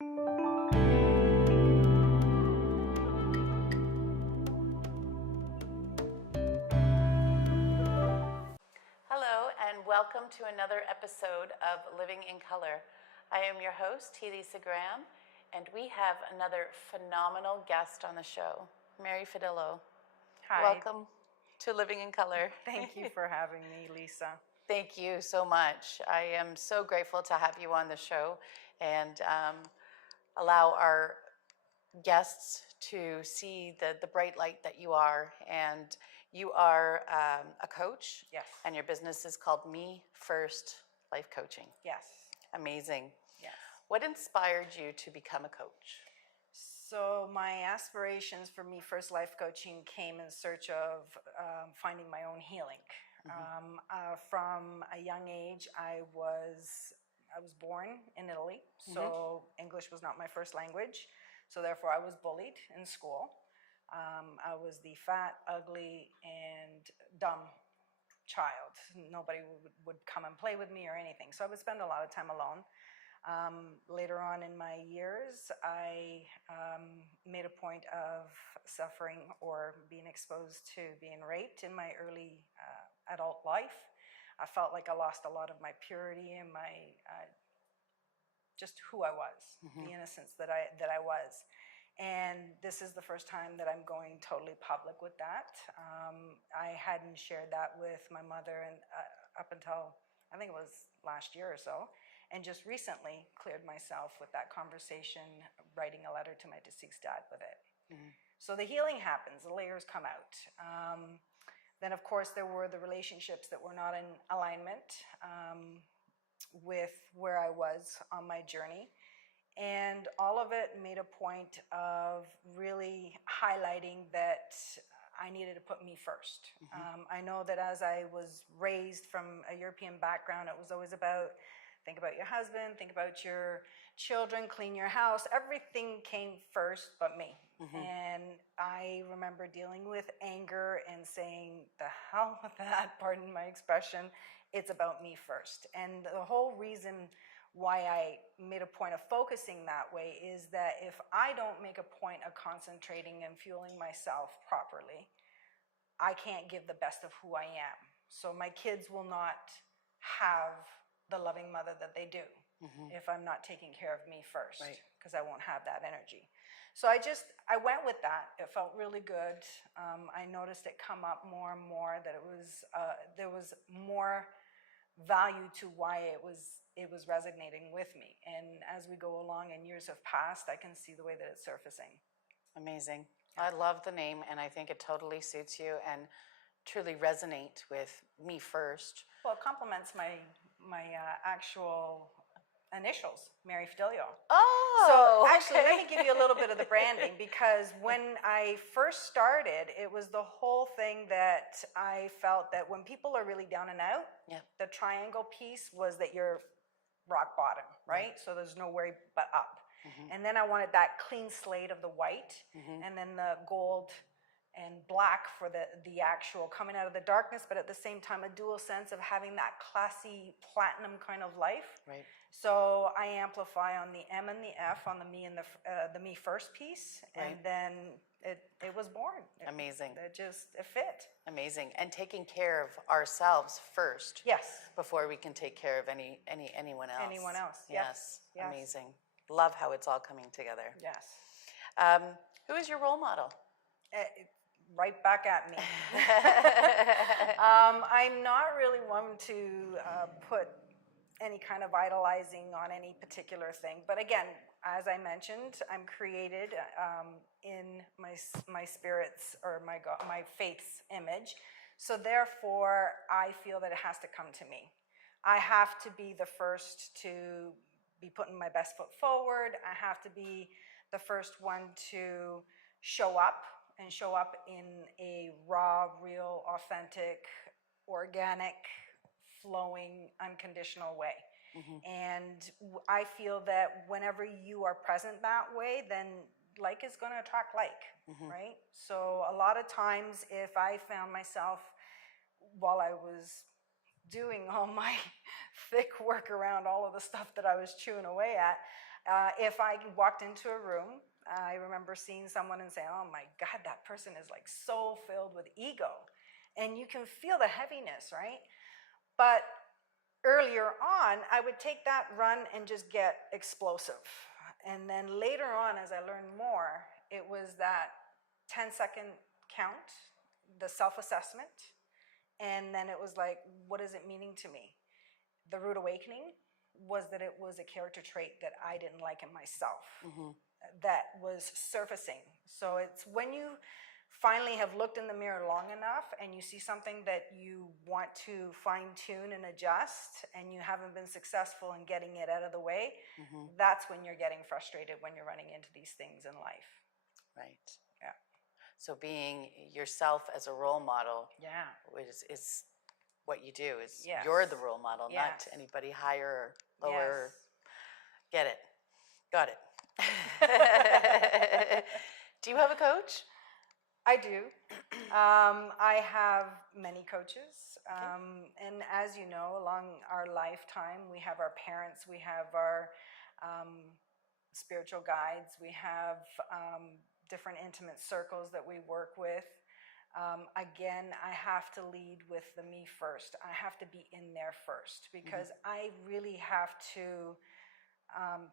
Hello and welcome to another episode of Living in Color. I am your host, Lisa Graham, and we have another phenomenal guest on the show, Mary Fidillo. Hi. Welcome to Living in Color. Thank you for having me, Lisa. Thank you so much. I am so grateful to have you on the show and allow our guests to see the bright light that you are. And you are a coach. Yes. And your business is called Me First Life Coaching. Yes. Amazing. Yes. What inspired you to become a coach? So my aspirations for Me First Life Coaching came in search of finding my own healing. From a young age, I was born in Italy, so English was not my first language. So therefore, I was bullied in school. I was the fat, ugly, and dumb child. Nobody would come and play with me or anything. So I would spend a lot of time alone. Later on in my years, I made a point of suffering or being exposed to being raped in my early adult life. I felt like I lost a lot of my purity and my just who I was, the innocence that I was. And this is the first time that I'm going totally public with that. I hadn't shared that with my mother and up until I think it was last year or so, and just recently cleared myself with that conversation, writing a letter to my deceased dad with it. So the healing happens, the layers come out. Then of course there were the relationships that were not in alignment with where I was on my journey. And all of it made a point of really highlighting that I needed to put me first. I know that as I was raised from a European background, it was always about think about your husband, think about your children, clean your house. Everything came first but me. And I remember dealing with anger and saying, the hell with that, pardon my expression, it's about me first. And the whole reason why I made a point of focusing that way is that if I don't make a point of concentrating and fueling myself properly, I can't give the best of who I am. So my kids will not have the loving mother that they do if I'm not taking care of me first, because I won't have that energy. So I went with that. It felt really good. I noticed it come up more and more that it was there was more value to why it was resonating with me. And as we go along and years have passed, I can see the way that it's surfacing. Amazing. I love the name, and I think it totally suits you and truly resonate with me first. Well, it complements my actual initials, Mary Fidillo. Oh, so actually, let me give you a little bit of the branding, because when I first started, it was the whole thing that I felt that when people are really down and out, the triangle piece was that you're rock bottom, right? So there's nowhere but up. And then I wanted that clean slate of the white, and then the gold and black for the actual coming out of the darkness, but at the same time a dual sense of having that classy platinum kind of life. Right. So I amplify on the M and the F on the me and the me first piece, and then it was born. Amazing. It fit. Amazing. And taking care of ourselves first. Yes. Before we can take care of anyone else. Anyone else. Yes. Amazing. Love how it's all coming together. Yes. Who is your role model? Right back at me. I'm not really one to put any kind of idolizing on any particular thing. But again, as I mentioned, I'm created in my spirit's or my faith's image. So therefore, I feel that it has to come to me. I have to be the first to be putting my best foot forward. I have to be the first one to show up in a raw, real, authentic, organic, flowing, unconditional way. And I feel that whenever you are present that way, then like is going to attract like, right? So a lot of times if I found myself while I was doing all my thick work around all of the stuff that I was chewing away at, If I walked into a room, I remember seeing someone and saying, oh my God, that person is like so filled with ego. And you can feel the heaviness, right? But earlier on, I would take that run and just get explosive. And then later on, as I learned more, it was that 10-second count, the self-assessment, and then it was like, what is it meaning to me? The rude awakening was that it was a character trait that I didn't like in myself, that was surfacing. So it's when you finally have looked in the mirror long enough and you see something that you want to fine tune and adjust and you haven't been successful in getting it out of the way, that's when you're getting frustrated, when you're running into these things in life. Right. Yeah. So being yourself as a role model is what you do. Is Yes. You're the role model, Yes. not anybody higher or lower. Yes. Get it. Got it. Do you have a coach? I do. I have many coaches. And as you know, along our lifetime, we have our parents, we have our spiritual guides, we have different intimate circles that we work with. Again, I have to lead with the me first. I have to be in there first because I really have to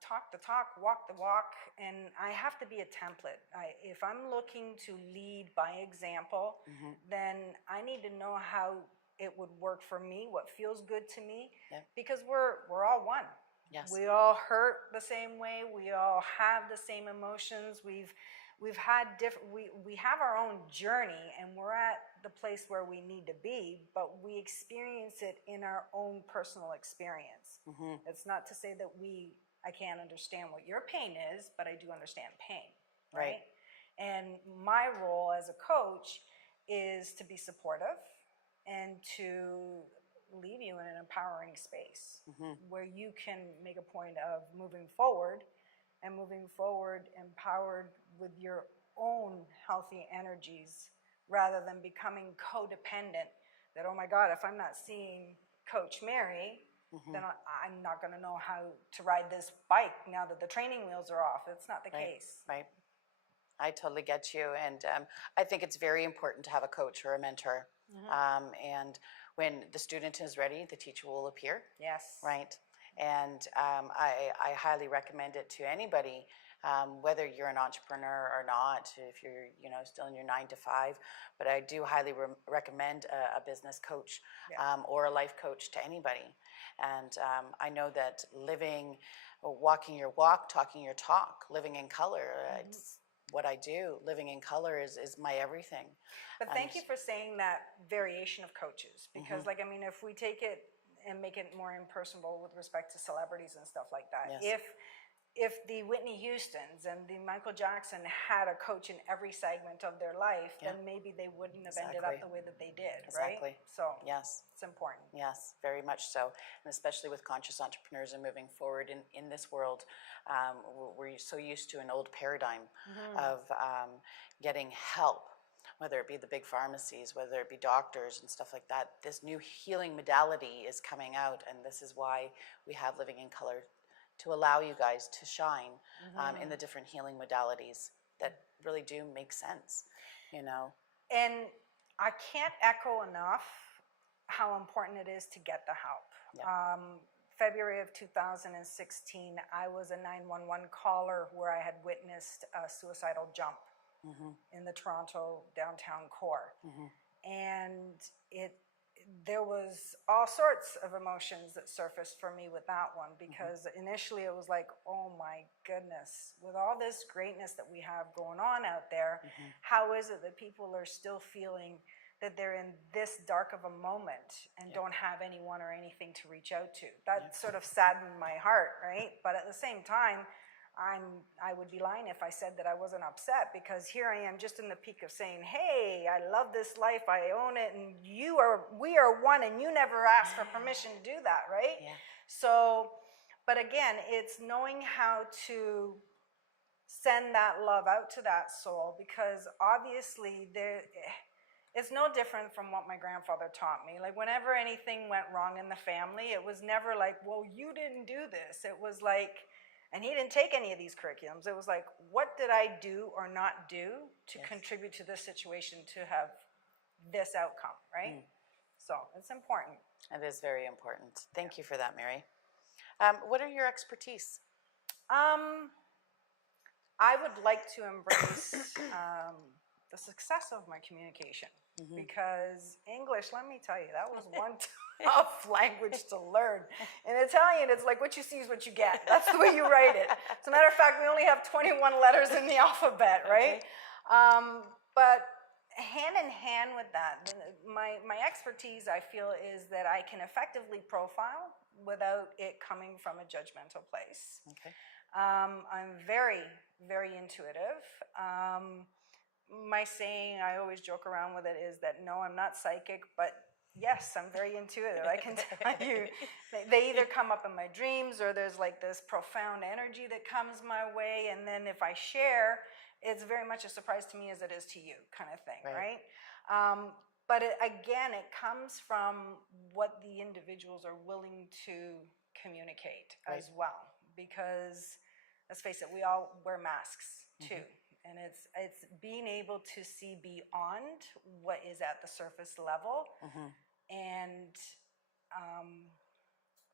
talk the talk, walk the walk, and I have to be a template. If I'm looking to lead by example, then I need to know how it would work for me, what feels good to me, because we're all one. Yes. We all hurt the same way. We all have the same emotions. We've had different. We have our own journey, and we're at the place where we need to be, but we experience it in our own personal experience. It's not to say that I can't understand what your pain is, but I do understand pain, right? And my role as a coach is to be supportive and to leave you in an empowering space where you can make a point of moving forward empowered with your own healthy energies rather than becoming codependent that, oh my God, if I'm not seeing Coach Mary, then I'm not going to know how to ride this bike now that the training wheels are off. It's not the case. Right. I totally get you. And I think it's very important to have a coach or a mentor. And when the student is ready, the teacher will appear. Yes. Right. And I highly recommend it to anybody, whether you're an entrepreneur or not, if you're still in your 9 to 5. But I do highly recommend a business coach or a life coach to anybody. And I know that walking your walk, talking your talk, living in color, it's what I do. Living in color is my everything. But thank you for saying that variation of coaches, because if we take it and make it more impersonal with respect to celebrities and stuff like that, if the Whitney Houstons and the Michael Jackson had a coach in every segment of their life, then maybe they wouldn't have ended up the way that they did, right? So yes, it's important. Yes, very much so, and especially with conscious entrepreneurs and moving forward in this world, we're so used to an old paradigm of getting help, whether it be the big pharmacies, whether it be doctors and stuff like that. This new healing modality is coming out, and this is why we have Living in Color, to allow you guys to shine in the different healing modalities that really do make sense, And I can't echo enough how important it is to get the help. February of 2016, I was a 911 caller where I had witnessed a suicidal jump in the Toronto downtown core. And there was all sorts of emotions that surfaced for me with that one, because initially it was like, oh my goodness, with all this greatness that we have going on out there, how is it that people are still feeling that they're in this dark of a moment and don't have anyone or anything to reach out to? That sort of saddened my heart, right? But at the same time, I would be lying if I said that I wasn't upset, because here I am just in the peak of saying, hey, I love this life, I own it, and we are one, and you never asked for permission to do that, right? So, but again, it's knowing how to send that love out to that soul, because obviously it's no different from what my grandfather taught me. Like, whenever anything went wrong in the family, it was never like, well, you didn't do this. It was like, And he didn't take any of these curriculums. It was like, what did I do or not do to contribute to this situation to have this outcome, right? So it's important. It is very important. Thank you for that, Mary. What are your expertise? I would like to embrace the success of my communication because English, let me tell you, that was one tough language to learn. In Italian, it's like what you see is what you get. That's the way you write it. As a matter of fact, we only have 21 letters in the alphabet, right? But hand in hand with that, my expertise, I feel, is that I can effectively profile without it coming from a judgmental place. Okay. I'm very, very intuitive. My saying, I always joke around with it, is that no, I'm not psychic, but yes, I'm very intuitive. I can tell you, they either come up in my dreams or there's like this profound energy that comes my way. And then if I share, it's very much a surprise to me as it is to you, kind of thing, right? But again, it comes from what the individuals are willing to communicate as well. Because let's face it, we all wear masks too. And it's being able to see beyond what is at the surface level. And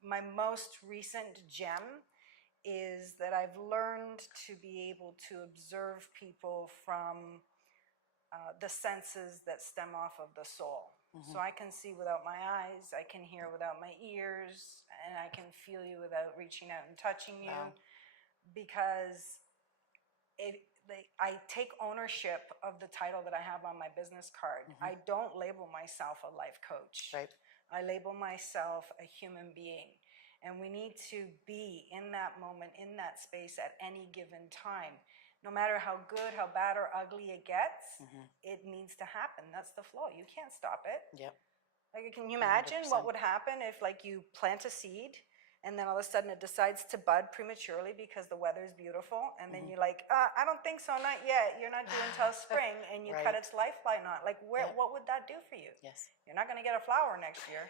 my most recent gem is that I've learned to be able to observe people from the senses that stem off of the soul. So I can see without my eyes, I can hear without my ears, and I can feel you without reaching out and touching you. Because I take ownership of the title that I have on my business card. I don't label myself a life coach. I label myself a human being. And we need to be in that moment, in that space at any given time. No matter how good, how bad, or ugly it gets, it needs to happen. That's the flow. You can't stop it. Like, can you imagine 100%. What would happen if, like, you plant a seed and then all of a sudden it decides to bud prematurely because the weather is beautiful, and then you're like, I don't think so, not yet. You're not due until spring, and you cut its lifeline on. Like, what would that do for you? You're not going to get a flower next year.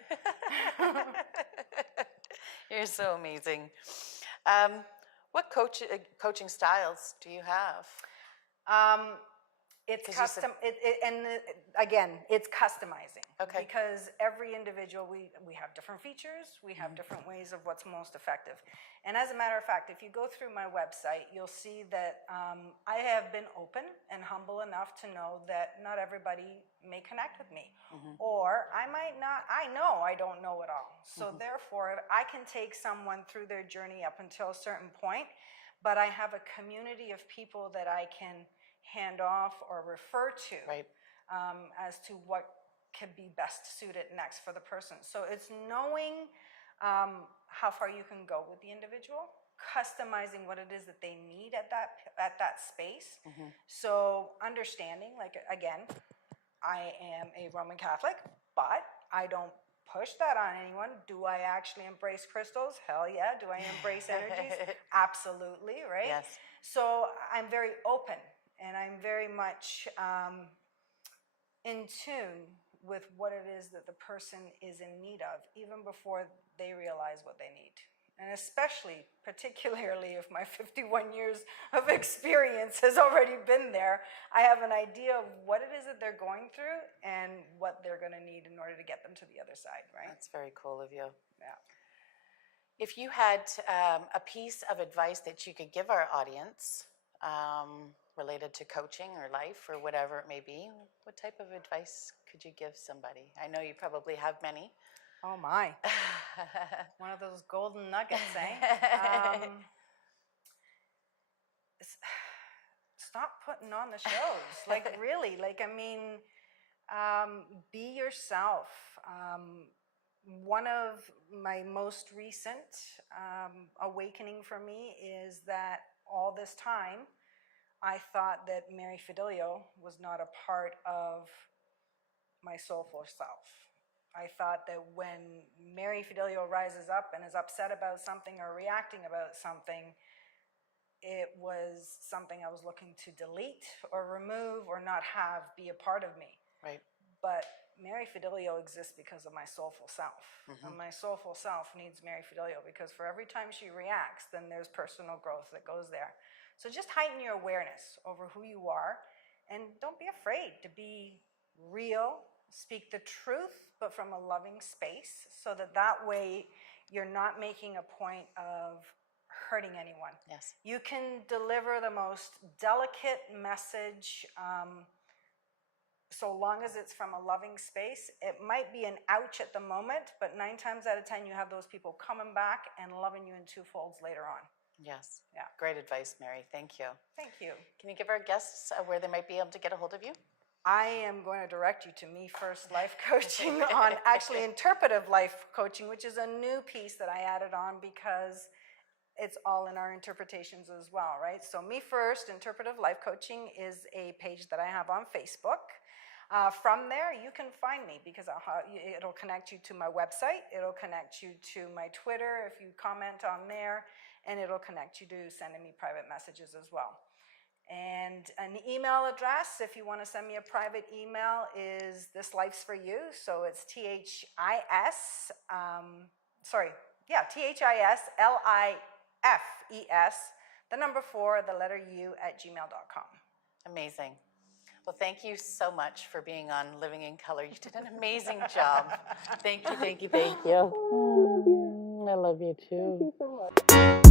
You're so amazing. What coaching styles do you have? It's custom, again, it's customizing. Because every individual, we have different features, we have different ways of what's most effective. And as a matter of fact, if you go through my website, you'll see that I have been open and humble enough to know that not everybody may connect with me. Or I might not, I know I don't know it all. So therefore, I can take someone through their journey up until a certain point, but I have a community of people that I can hand off or refer to as to what could be best suited next for the person. So it's knowing how far you can go with the individual, customizing what it is that they need at that space. So understanding, like, again, I am a Roman Catholic, but I don't push that on anyone. Do I actually embrace crystals? Hell yeah. Do I embrace energies? Absolutely, right? So I'm very open. And I'm very much in tune with what it is that the person is in need of, even before they realize what they need. And especially, particularly if my 51 years of experience has already been there, I have an idea of what it is that they're going through and what they're going to need in order to get them to the other side, right? That's very cool of you. Yeah. If you had a piece of advice that you could give our audience, related to coaching or life or whatever it may be, what type of advice could you give somebody? I know you probably have many. Oh my. One of those golden nuggets, eh? Stop putting on the shows. Like, really, like, I mean, be yourself. One of my most recent awakening for me is that all this time, I thought that Mary Fidelio was not a part of my soulful self. I thought that when Mary Fidelio rises up and is upset about something or reacting about something, it was something I was looking to delete or remove or not have be a part of me. Right. But Mary Fidelio exists because of my soulful self. And my soulful self needs Mary Fidelio because for every time she reacts, then there's personal growth that goes there. So just heighten your awareness over who you are, and don't be afraid to be real, speak the truth, but from a loving space, so that way you're not making a point of hurting anyone. Yes. You can deliver the most delicate message, so long as it's from a loving space. It might be an ouch at the moment, but 9 times out of 10, you have those people coming back and loving you in 2 folds later on. Yes. Yeah. Great advice, Mary. Thank you. Thank you. Can you give our guests where they might be able to get a hold of you? I am going to direct you to Me First Life Coaching on actually interpretive life coaching, which is a new piece that I added on because it's all in our interpretations as well, right? So Me First Interpretive Life Coaching is a page that I have on Facebook. From there, you can find me because it'll connect you to my website. It'll connect you to my Twitter if you comment on there, and it'll connect you to sending me private messages as well. And an email address, if you want to send me a private email, is This Life's For You. So it's THISLIFES, the number 4, the letter U @gmail.com. Amazing. Well, thank you so much for being on Living in Color. You did an amazing job. Thank you, thank you, thank you. Oh, I love you. I love you too. Thank you so much.